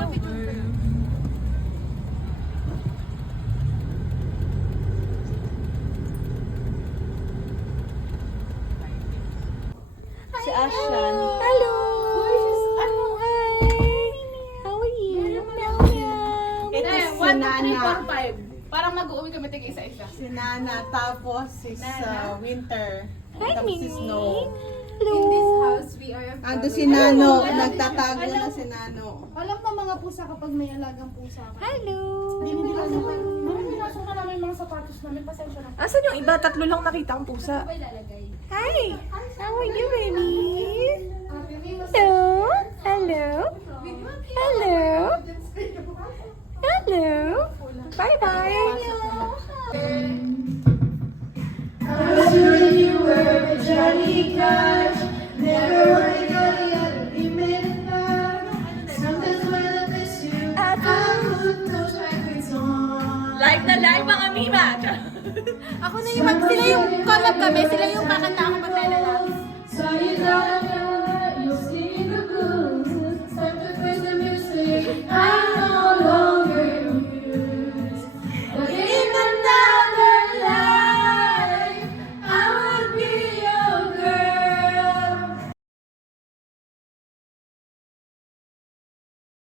Si Ashan. Hello! Hi! How are you? Ito si 1, 2, 3, Nana. 4, 5. Parang mag-uwi kami tig isa-isa. Si Nana. Tapos si Winter. Hi, Tapos si Mimi. Snow. Hello! In this house, we are a Ando si Nano. Nagtatago na si Nano. Alam na mga pusa kapag may alagang pusa. Hello! Nilasok na namin mga sapatos namin. Pasensya na. Asan yung iba? Tatlo lang nakita ang pusa. Hi! How are you, baby? Hello? Hello? Hello? Hello? Bye-bye! Live na live mga Mima! Ako na yung sila yung collab kami, sila yung kakanta ako